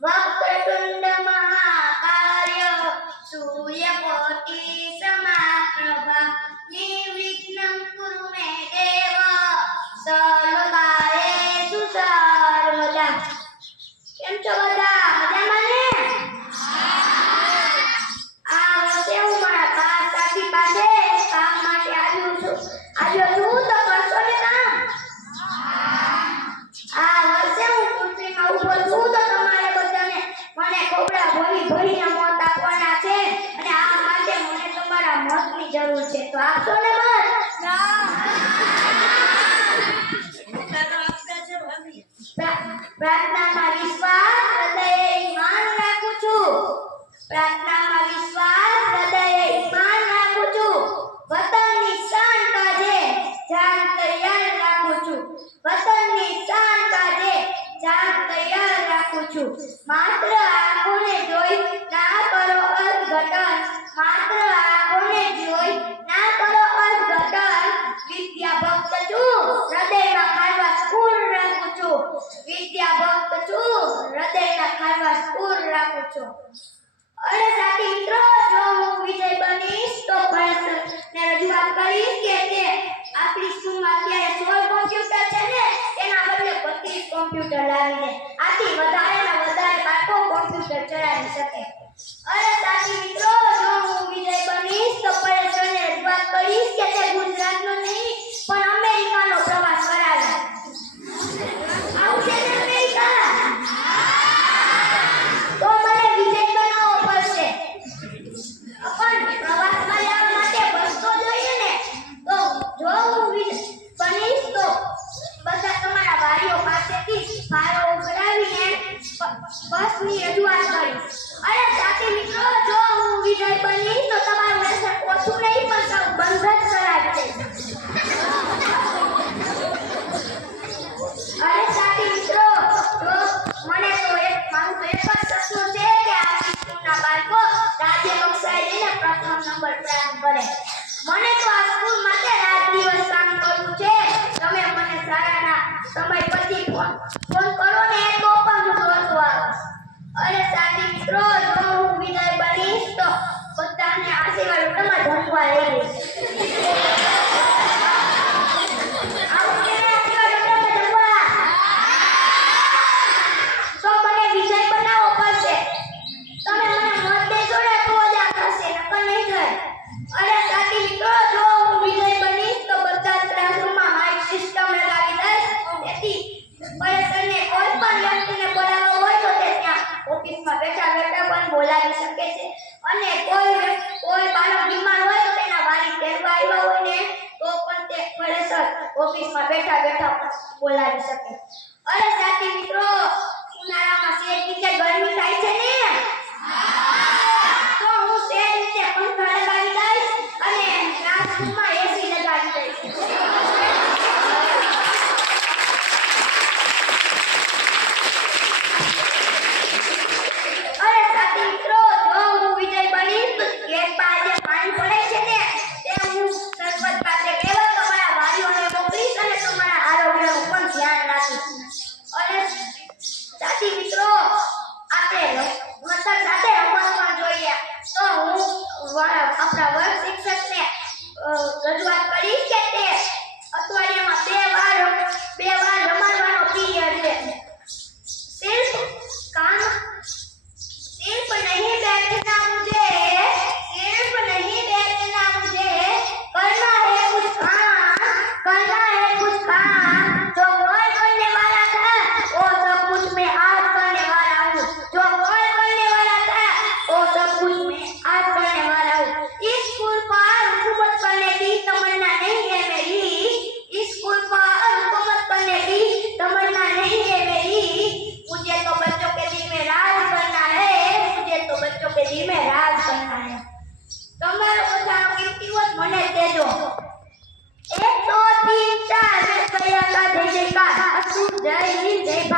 વક્રતુંડ મહાકાર્ય સૂર્યકોટી ની જરૂર છે. તો આપશો ને મત પ્રાર્થનામાં વિશ્વાસ, હૃદયે ઈમાન રાખું છું. પ્રાર્થનામાં વિશ્વાસ, હૃદયે ઈમાન રાખું છું. વતનની શાન કાજે જાન તૈયાર રાખું છું. વતનની શાન કાજે જાન તૈયાર રાખું છું. મા છો અને સાથી મિત્રો જો હું વિજય બનીશ તો ભારત સરકારને રજૂઆત કરીશ. બસ બસની રજૂઆત કરી અરે સાથે મિત્રો, જો હું વિજય બની, તો તમારું લેસન ઓછું નહીં, પણ બંધ જ કરાય છે. અરે સાથે મિત્રો મને તો એક મારું એક જ સપનું છે ઓફિસમાં બેઠા બેઠા બોલાવી શકે. અરે સાથી મિત્રો, ઉનાળામાં શેર ટીચર ગરમી થાય છે ને? હા 一八，二九，三零，三一八。